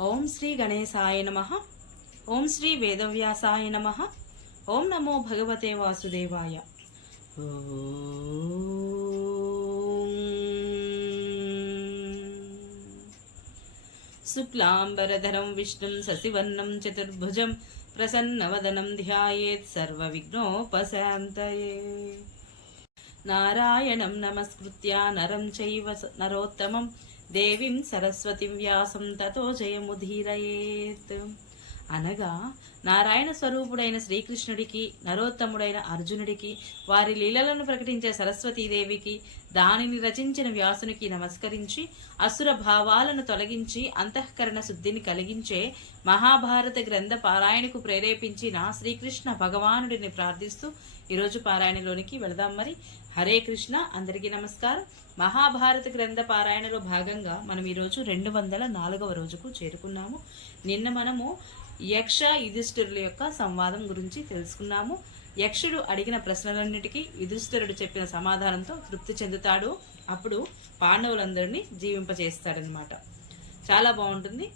ఓం శ్రీ గణేశాయ నమ. ఓం శ్రీ వేదవ్యాసాయ నమ. ఓం నమో భగవతే వాసుదేవాయ. శుక్లాంబరధరం విష్ణుం శశివర్ణం చతుర్భుజం ప్రసన్నవదనం ధ్యాయేత్ సర్వవిఘ్నోపశాంతయే. నారాయణం నమస్కృత్య నరం చైవ నరోత్తమం దేవీం సరస్వతి వ్యాసం తతో జయముధీరయేత్ అనగా నారాయణ స్వరూపుడైన శ్రీకృష్ణుడికి నరోత్తముడైన అర్జునుడికి వారి లీలలను ప్రకటించే సరస్వతీదేవికి దానిని రచించిన వ్యాసునికి నమస్కరించి అసుర భావాలను తొలగించి అంతఃకరణ శుద్ధిని కలిగించే మహాభారత గ్రంథ పారాయణకు ప్రేరేపించిన శ్రీకృష్ణ భగవానుడిని ప్రార్థిస్తూ ఈరోజు పారాయణలోనికి వెళదాం మరి. హరే కృష్ణ అందరికీ నమస్కారం. మహాభారత గ్రంథ పారాయణలో భాగంగా మనం ఈరోజు రెండు వందల నాలుగవ రోజుకు చేరుకున్నాము. నిన్న మనము యక్ష యుధిష్ఠిరుల యొక్క సంవాదం గురించి తెలుసుకున్నాము. యక్షుడు అడిగిన ప్రశ్నలన్నిటికీ యుధిష్ఠిరుడు చెప్పిన సమాధానంతో తృప్తి చెందుతాడు. అప్పుడు పాండవులందరినీ జీవింపచేస్తాడనమాట చాలా బాగుంటుంది.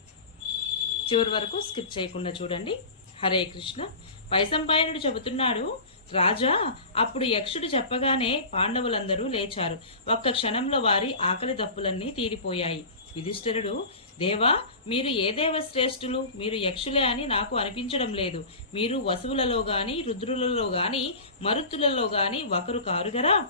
చివరి వరకు స్కిప్ చేయకుండా చూడండి. హరే కృష్ణ. వైశంపాయనుడు చెబుతున్నాడు రాజా అప్పుడు యక్షుడు చెప్పగానే పాండవులందరూ లేచారు. ఒక్క క్షణంలో వారి ఆకలి దప్పులన్నీ తీరిపోయాయి. యుధిష్ఠిరుడు దేవా మీరు ఏ దేవ శ్రేష్ఠులు మీరు యక్షులే అని నాకు అనిపించడం లేదు. మీరు వసువులలో గాని రుద్రులలో గాని మరుత్తులలో గాని ఒకరు కారుగరా?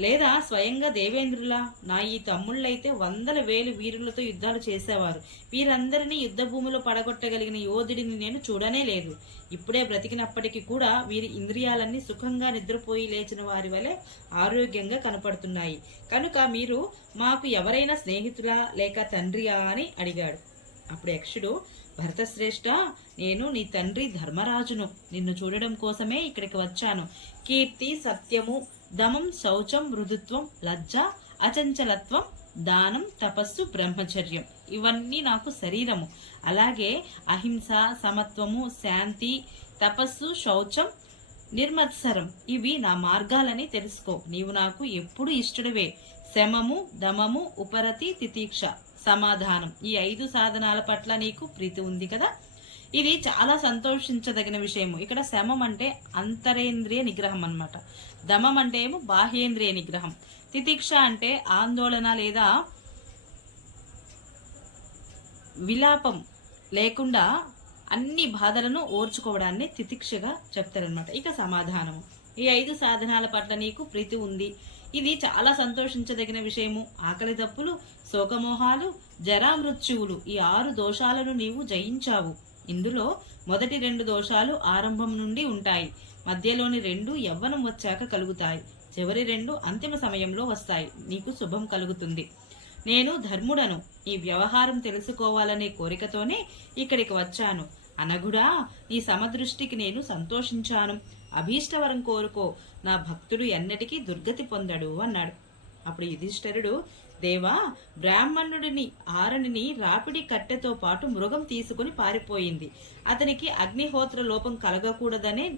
లేదా స్వయంగా దేవేంద్రులా? నా ఈ తమ్ముళ్ళైతే వందల వేలు వీరులతో యుద్ధాలు చేసేవారు. వీరందరినీ యుద్ధ భూమిలో పడగొట్టగలిగిన యోధుడిని నేను చూడనే లేదు. ఇప్పుడే బ్రతికినప్పటికీ కూడా వీరి ఇంద్రియాలన్నీ సుఖంగా నిద్రపోయి లేచిన వారి వలె ఆరోగ్యంగా కనపడుతున్నాయి. కనుక మీరు మాకు ఎవరైనా స్నేహితులా లేక తండ్రియా అని అడిగాడు. అప్పుడు యక్షుడు భరతశ్రేష్ఠ నేను నీ తండ్రి ధర్మరాజును. నిన్ను చూడడం కోసమే ఇక్కడికి వచ్చాను. కీర్తి సత్యము దమం శౌచం మృదుత్వం లజ్జ అచంచలత్వం దానం తపస్సు బ్రహ్మచర్యం. ఇవన్నీ నాకు శరీరము. అలాగే అహింస సమత్వము శాంతి తపస్సు శౌచం నిర్మత్సరం. ఇవి నా మార్గాలని తెలుసుకో. నీవు నాకు ఎప్పుడు ఇష్టడివే. శమము దమము ఉపరతి తితీక్ష సమాధానం. ఈ ఐదు సాధనాల పట్ల నీకు ప్రీతి ఉంది కదా? ఇది చాలా సంతోషించదగిన విషయము. ఇక్కడ శమం అంటే అంతరేంద్రియ నిగ్రహం అన్నమాట. దమం అంటే ఏమో బాహ్యేంద్రియ నిగ్రహం. తితిక్ష అంటే ఆందోళన లేదా విలాపం లేకుండా అన్ని బాధలను ఓర్చుకోవడాన్ని తితిక్షగా చెప్తారనమాట ఇక సమాధానము. ఈ ఐదు సాధనాల పట్ల నీకు ప్రీతి ఉంది. ఇది చాలా సంతోషించదగిన విషయము. ఆకలి తప్పులు శోకమోహాలు జరా మృత్యువులు ఈ ఆరు దోషాలను నీవు జయించావు. ఇందులో మొదటి రెండు దోషాలు ఆరంభం నుండి ఉంటాయి. మధ్యలోని రెండు యవ్వనం వచ్చాక కలుగుతాయి. చివరి రెండు అంతిమ సమయంలో వస్తాయి. నీకు శుభం కలుగుతుంది. నేను ధర్ముడను. ఈ వ్యవహారం తెలుసుకోవాలనే కోరికతోనే ఇక్కడికి వచ్చాను. అనగుడా నీ సమదృష్టికి నేను సంతోషించాను. అభీష్టవరం కోరుకో. నా భక్తుడు ఎన్నటికీ దుర్గతి పొందడు అన్నాడు. అప్పుడు యుధిష్ఠరుడు దేవా బ్రాహ్మణుడిని ఆరణిని రాపిడి కట్టెతో పాటు మృగం తీసుకుని పారిపోయింది. అతనికి అగ్నిహోత్ర లోపం కలగకూడదనే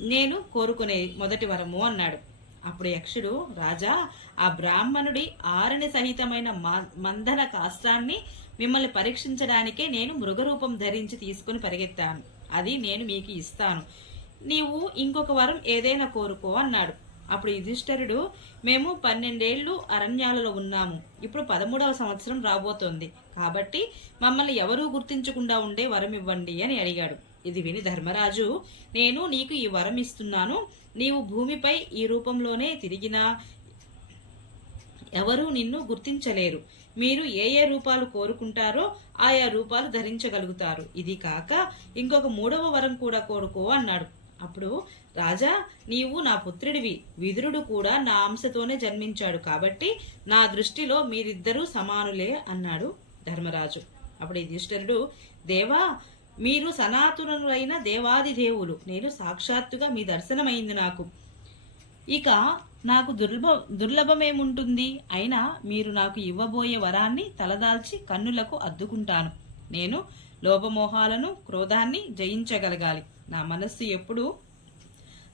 నేను కోరుకునే మొదటి వరము అన్నాడు. అప్పుడు యక్షుడు రాజా ఆ బ్రాహ్మణుడి ఆరణి సహితమైన మందన కాష్టాన్ని మిమ్మల్ని పరీక్షించడానికే నేను మృగరూపం ధరించి తీసుకుని పరిగెత్తాను. అది నేను మీకు ఇస్తాను. నీవు ఇంకొక వరం ఏదైనా కోరుకో అన్నాడు. అప్పుడు యుధిష్ఠరుడు మేము పన్నెండేళ్ళు అరణ్యాలలో ఉన్నాము. ఇప్పుడు పదమూడవ సంవత్సరం రాబోతోంది. కాబట్టి మమ్మల్ని ఎవరూ గుర్తించకుండా ఉండే వరం ఇవ్వండి అని అడిగాడు. ఇది విని ధర్మరాజు నేను నీకు ఈ వరం ఇస్తున్నాను. నీవు భూమిపై ఈ రూపంలోనే తిరిగినా ఎవరూ నిన్ను గుర్తించలేరు. మీరు ఏ ఏ రూపాలు కోరుకుంటారో ఆయా రూపాలు ధరించగలుగుతారు. ఇది కాక ఇంకొక మూడవ వరం కూడా కోరుకో అన్నాడు. అప్పుడు రాజా నీవు నా పుత్రుడివి. విదురుడు కూడా నా అంశతోనే జన్మించాడు కాబట్టి నా దృష్టిలో మీరిద్దరూ సమానులే అన్నాడు ధర్మరాజు. అప్పుడు యుధిష్ఠరుడు దేవా మీరు సనాతనులైన దేవాది దేవులు. నేను సాక్షాత్తుగా మీ దర్శనమైంది నాకు. ఇక నాకు దుర్లభ దుర్లభమేముంటుంది? అయినా మీరు నాకు ఇవ్వబోయే వరాన్ని తలదాల్చి కన్నులకు అద్దుకుంటాను. నేను లోపమోహాలను క్రోధాన్ని జయించగలగాలి. నా మనస్సు ఎప్పుడు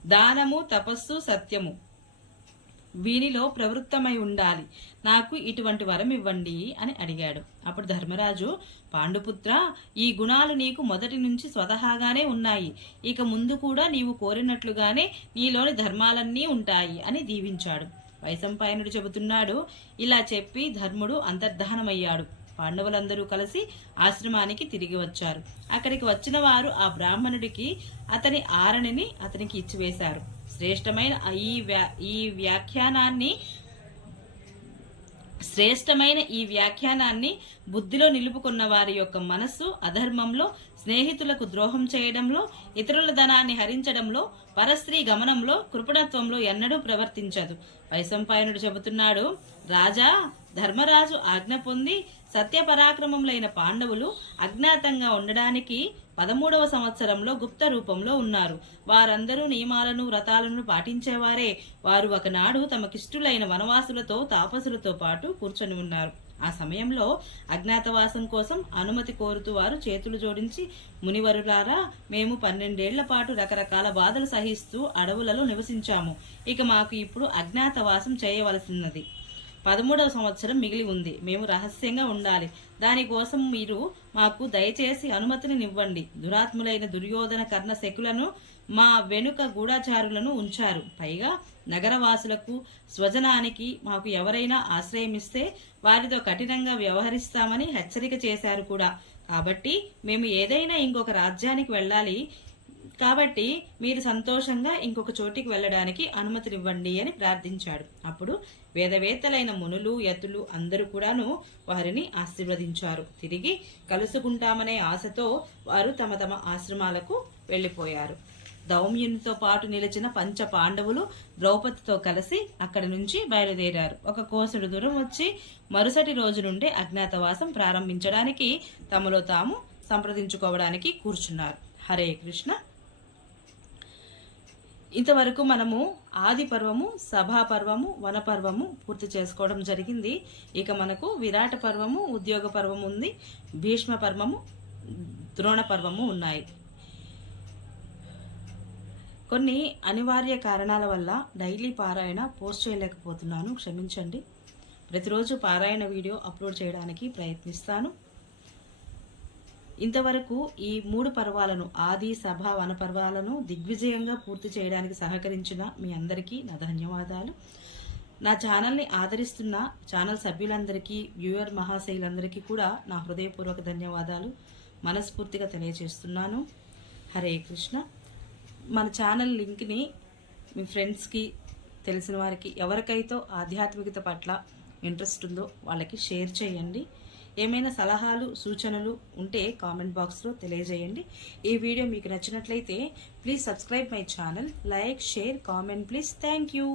దానము తపస్సు సత్యము. వీనిలో ప్రవృత్తమై ఉండాలి. నాకు ఇటువంటి వరం ఇవ్వండి అని అడిగాడు. అప్పుడు ధర్మరాజు పాండుపుత్ర ఈ గుణాలు నీకు మొదటి నుంచి స్వతహాగానే ఉన్నాయి. ఇక ముందు కూడా నీవు కోరినట్లుగానే నీలోని ధర్మాలన్నీ ఉంటాయి అని దీవించాడు. వైశంపాయనుడు చెబుతున్నాడు ఇలా చెప్పి ధర్ముడు అంతర్ధానమయ్యాడు. పాండవులందరూ కలిసి ఆశ్రమానికి తిరిగి వచ్చారు. అక్కడికి వచ్చిన వారు ఆ బ్రాహ్మణుడికి అతని ఆరణిని అతనికి ఇచ్చివేశారు శ్రేష్టమైన ఈ వ్యా ఈ వ్యాఖ్యానాన్ని శ్రేష్టమైన ఈ వ్యాఖ్యానాన్ని బుద్ధిలో నిలుపుకున్న వారి యొక్క మనస్సు అధర్మంలో స్నేహితులకు ద్రోహం చేయడంలో ఇతరుల ధనాన్ని హరించడంలో పరస్త్రీ గమనంలో కృపణత్వంలో ఎన్నడూ ప్రవర్తించదు. వైశంపాయనుడు చెబుతున్నాడు రాజా ధర్మరాజు ఆజ్ఞ పొంది సత్యపరాక్రమములైన పాండవులు అజ్ఞాతంగా ఉండడానికి పదమూడవ సంవత్సరంలో గుప్త రూపంలో ఉన్నారు. వారందరూ నియమాలను వ్రతాలను పాటించేవారే. వారు ఒకనాడు తమకిష్టులైన వనవాసులతో తాపసులతో పాటు కూర్చొని ఉన్నారు. ఆ సమయంలో అజ్ఞాతవాసం కోసం అనుమతి కోరుతూ వారు చేతులు జోడించి మునివరులారా మేము పన్నెండేళ్ళ పాటు రకరకాల బాధలు సహిస్తూ అడవులలో నివసించాము. ఇక మాకు ఇప్పుడు అజ్ఞాతవాసం చేయవలసినది. పదమూడవ సంవత్సరం మిగిలి ఉంది. మేము రహస్యంగా ఉండాలి. దానికోసం మీరు మాకు దయచేసి అనుమతిని ఇవ్వండి దురాత్ములైన దుర్యోధన కర్ణ శకులను మా వెనుక గూఢాచారులను ఉంచారు. పైగా నగరవాసులకు స్వజనానికి మాకు ఎవరైనా ఆశ్రయమిస్తే వారితో కఠినంగా వ్యవహరిస్తామని హెచ్చరిక చేశారు కూడా. కాబట్టి మేము ఏదైనా ఇంకొక రాజ్యానికి వెళ్ళాలి. కాబట్టి మీరు సంతోషంగా ఇంకొక చోటికి వెళ్ళడానికి అనుమతినివ్వండి అని ప్రార్థించాడు. అప్పుడు వేదవేత్తలైన మునులు యతులు అందరూ కూడాను వారిని ఆశీర్వదించారు. తిరిగి కలుసుకుంటామనే ఆశతో వారు తమ తమ ఆశ్రమాలకు వెళ్ళిపోయారు. దౌమ్యునితో పాటు నిలిచిన పంచ పాండవులు ద్రౌపదితో కలిసి అక్కడి నుంచి బయలుదేరారు. ఒక కోసుడు దూరం వచ్చి మరుసటి రోజు నుండి అజ్ఞాతవాసం ప్రారంభించడానికి తమలో తాము సంప్రదించుకోవడానికి కూర్చున్నారు. హరే కృష్ణ. ఇంతవరకు మనము ఆది పర్వము సభా పర్వము వనపర్వము పూర్తి చేసుకోవడం జరిగింది. ఇక మనకు విరాట పర్వము ఉద్యోగ పర్వము ఉంది భీష్మ పర్వము ద్రోణ పర్వము ఉన్నాయి. కొన్ని అనివార్య కారణాల వల్ల డైలీ పారాయణ పోస్ట్ చేయలేకపోతున్నాను. క్షమించండి. ప్రతిరోజు పారాయణ వీడియో అప్లోడ్ చేయడానికి ప్రయత్నిస్తాను. ఇంతవరకు ఈ మూడు పర్వాలను ఆది సభ వన పర్వాలను దిగ్విజయంగా పూర్తి చేయడానికి సహకరించిన మీ అందరికీ నా ధన్యవాదాలు. నా ఛానల్ని ఆదరిస్తున్న ఛానల్ సభ్యులందరికీ వ్యూయర్ మహాశైలందరికీ కూడా నా హృదయపూర్వక ధన్యవాదాలు. మనస్ఫూర్తిగా తెలియజేస్తున్నాను. హరే కృష్ణ. మన ఛానల్ లింక్ని మీ ఫ్రెండ్స్కి తెలిసిన వారికి ఎవరికైతే ఆధ్యాత్మికత పట్ల ఇంట్రెస్ట్ ఉందో వాళ్ళకి షేర్ చేయండి. ఏమైనా సలహాలు సూచనలు ఉంటే కామెంట్ బాక్స్లో తెలియజేయండి. ఈ వీడియో మీకు నచ్చినట్లయితే please subscribe my channel like share comment please thank you